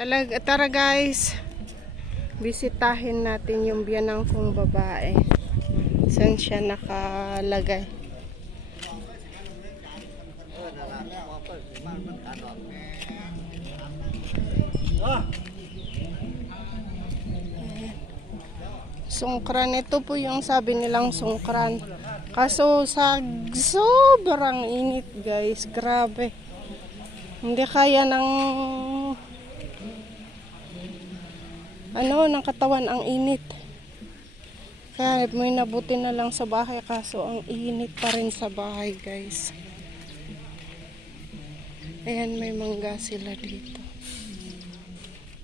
Tara guys, bisitahin natin yung biyanang kong babae. Saan siya nakalagay? Sungkran, ito po yung sabi nilang sungkran. Kaso sa sobrang init guys, grabe. Hindi kaya ng ng katawan ang init. Kaya may nabuti na lang sa bahay kaso ang init pa rin sa bahay guys. Ayan, may mangga sila dito.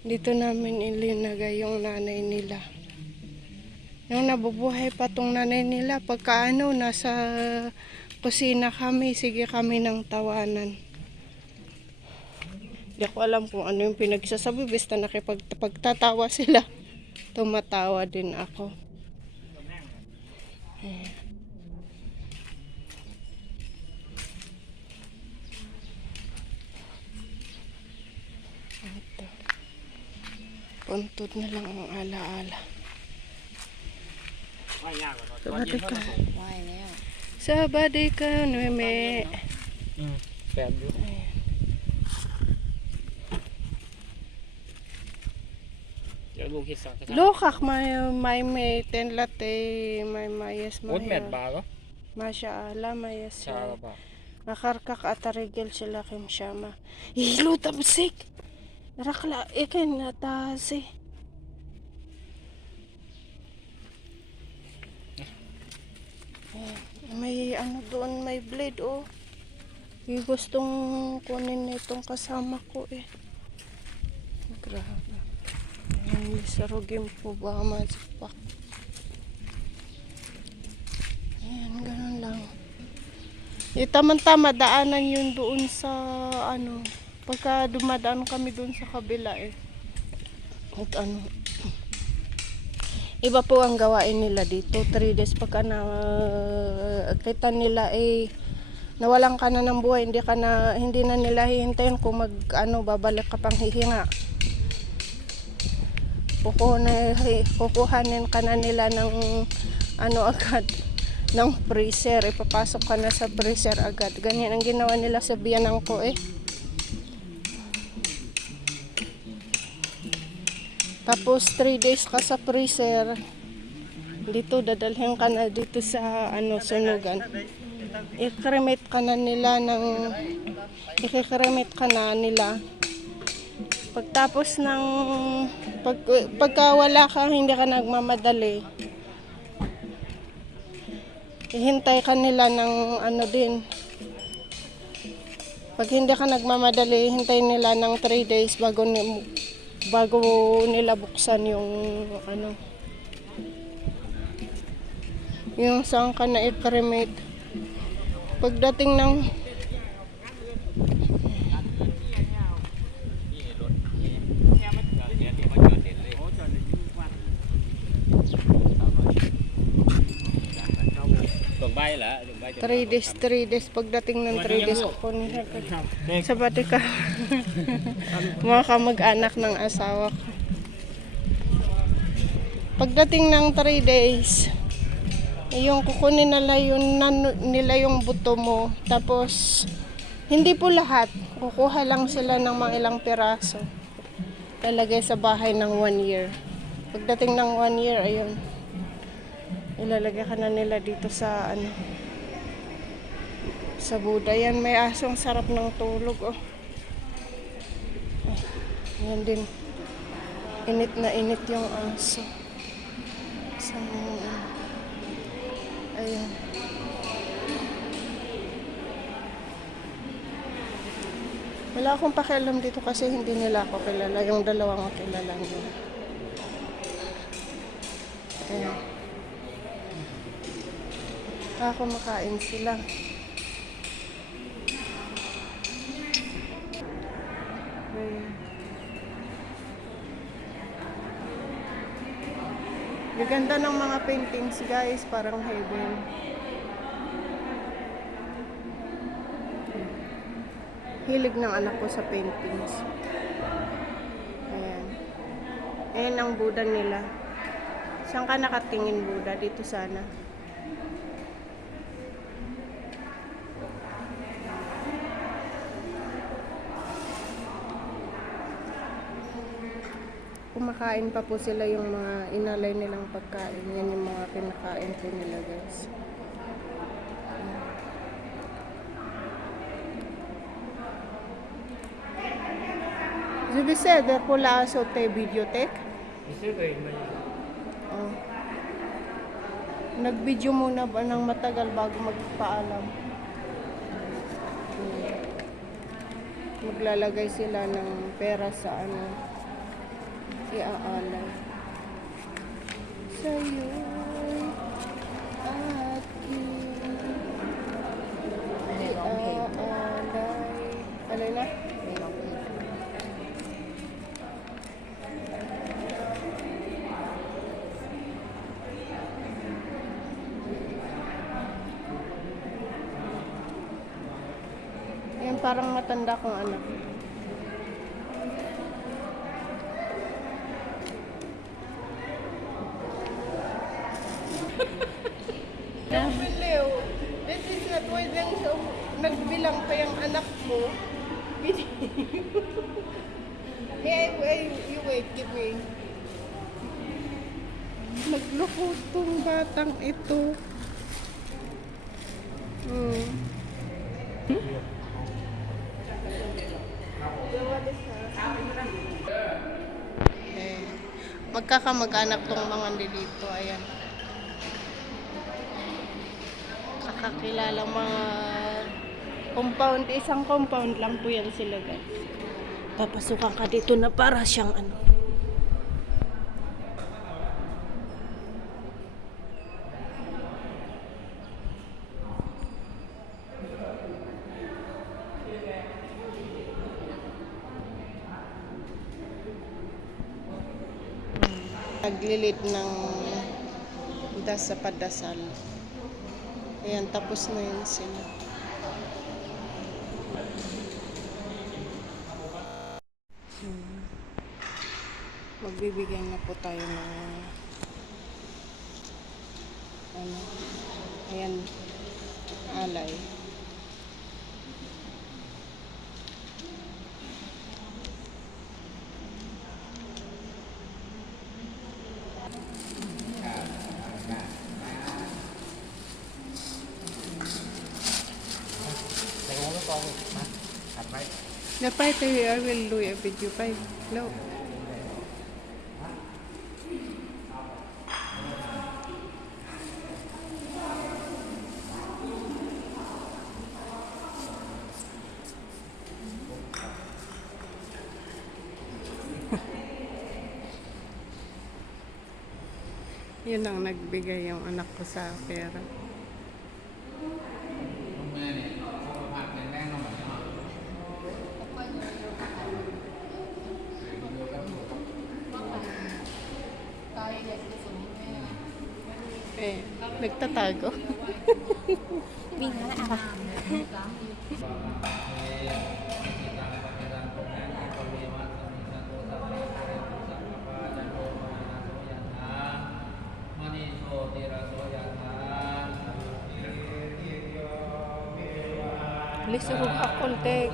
Dito namin ilinagay yung nanay nila. Nung nabubuhay pa tong nanay nila, pagka nasa kusina kami, sige kami ng tawanan. Hindi ko alam kung ano yung pinagsasabi, basta nakipagtatawa sila. Tumatawa din ako. Ito. Puntod na lang ang alaala. Sabadi ka. Sabadi ka, Nueme. Lokak may ten latte may mayas maya. Masya Allah mayas. Makarkak atarigel sila kim syama. Hilo tamsik. Narakla ikin natasi. May doon, may blade oh. Gustong kunin nitong kasama ko eh. Grabe. Ayan, sarugim po ba masipak. Ayan, ganun lang. Tama-tama daanan yun doon sa pagka dumadaan kami doon sa kabila eh. At iba po ang gawain nila dito. 3 days pagka kita nila nawalan ka na ng buhay, hindi na nila hihintayin kung babalik ka pang hihinga. Kukuhanin ka na nila ng agad ng freezer. Ipapasok ka na sa freezer agad. Ganyan ang ginawa nila sa biyanang ko eh. Tapos 3 days ka sa freezer. Dito dadalhin ka na dito sa sunugan. I-cremate ka na nila pagtapos ng pagka wala ka, hindi ka nagmamadali. Ihintay ka nila ng din. Pag hindi ka nagmamadali, hintay nila ng 3 days bago nila buksan yung yung saan ka na i-cremate. Pagdating ng three days, pagdating ng 3 days ako nila sabati ka mga kamag-anak ng asawa ko. Pagdating ng 3 days, yung kukunin nila yung buto mo, tapos hindi po lahat, kukuha lang sila ng mga ilang piraso, talagay sa bahay ng 1 year. Pagdating ng 1 year, ayun, ilalagay ka na nila dito sa sa Buda. Yan, may asong sarap ng tulog oh. Yan din, init na init yung aso. Ayan. Wala akong pakialam dito kasi hindi nila ako kilala. Yung dalawang kilala nila. Ayan. Ako makain sila. Ayan. Gaganda ng mga paintings guys, parang heaven. Hilig ng anak ko sa paintings. Ayan ang Buddha nila. Saan ka nakatingin, Buddha? Dito sana. Kumakain pa po sila yung mga inalay nilang pagkain. Yan yung mga pinakain po nila, guys. Je vais aider pour la sauter bibliothèque. Oh. Nag-video muna ba ng matagal bago magpaalam. Maglalagay sila ng pera sa ano, iaalay. Sa'yo aking iaalay. Alay na? Yan parang matanda kong anak. Leo, this is not pwedeng nagbilang pa yung anak mo. Hey, you wait, give me. Nagloko tong batang ito. Magkakamag-anak tong mga dito. Ayan. Kakakilala mga compound. Isang compound lang po yan sila, guys. Papasukan ka dito na para siyang ano. Naglilit ng sa padasal. Ayan, tapos na yun sila. Magbibigay na po tayo ng ano, ayan, alay. The fight I will do a video fight. No. Yun ang nagbigay yung anak ko sa pera. Nagtatago. Bingana apa? Lisuhog akol, tek.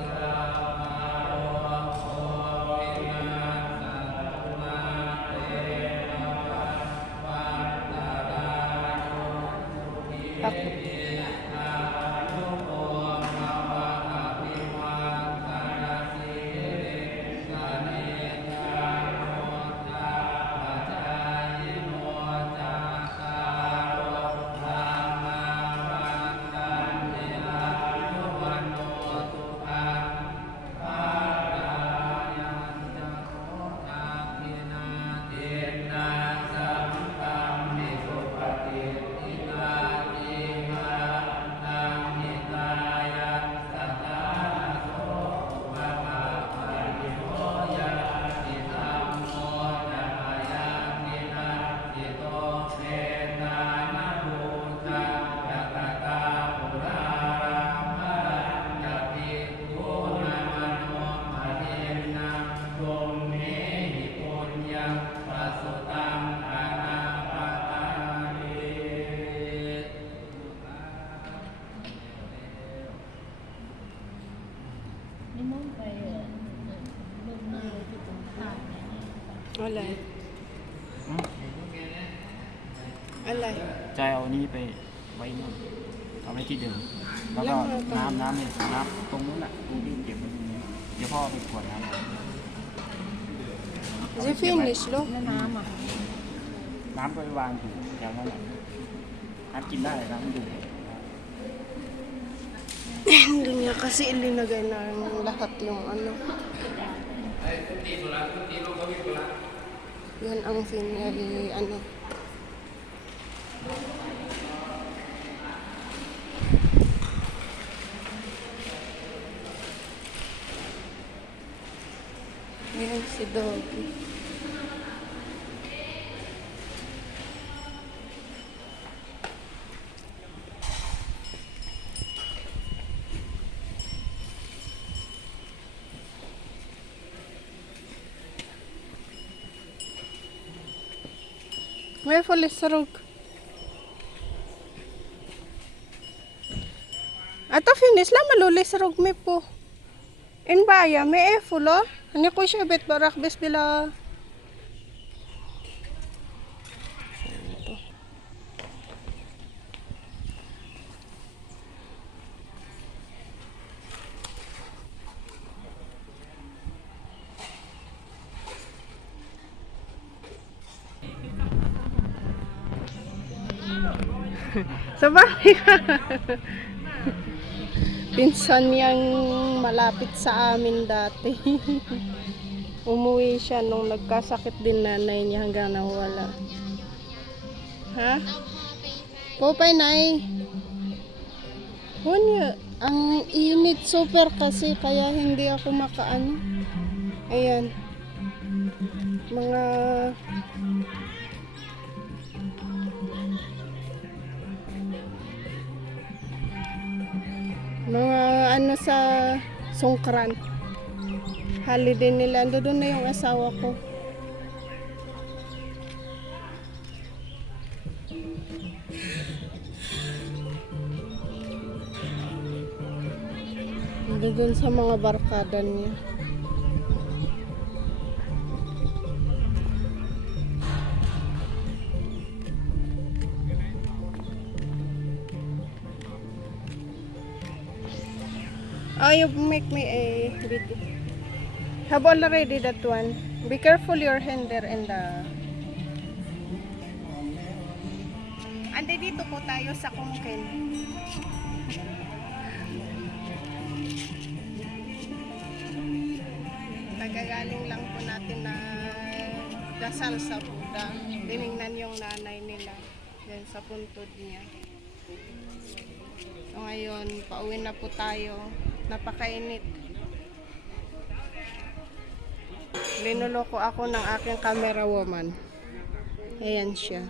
Alay. อืม Alay. จะเอานี้ไปไว้นู่นเอาไว้ที่เดิมแล้วก็ แล้วมัน น้ำเนี่ยน้ำตรงนู้นแหละที่เก็บไว้ตรงนี้เดี๋ยวพ่อเอาไปขวดน้ำเอา Is it finished, lo? แล้วน้ำอ่ะ น้ำก็ไปวางอยู่แถวนั้นแหละน้ำกินได้น้ำดื่ม Hindi niya kasi ilinagay na lahat yung ano. Yan ang ano. Yan si Doggy. May fulis sarog. Ato finish lang malulis sarog me po. In baya may fulo. Ani ko siya bet barak bes bila. Sabay ka. Pinsan niyang malapit sa amin dati. Umuwi siya nung nagkasakit din nanay niya hanggang nawala. Ha? Popay nay. Hunya, ang init super kasi kaya hindi ako makaano. Ayan. Mga ano sa Songkran. Holiday nila. Doon na yung asawa ko. Doon sa mga barkada niya. Oh, you make me a video. Have already that one. Be careful your hand there and the... Ande dito po tayo sa Kungken. Nagagaling lang po natin na dasal sa Buddha. Tinignan yung nanay nila. Yan sa puntod niya. So ngayon, pauwi na po tayo. Napakainit. Linuloko ako ng aking camera woman. Ayan siya.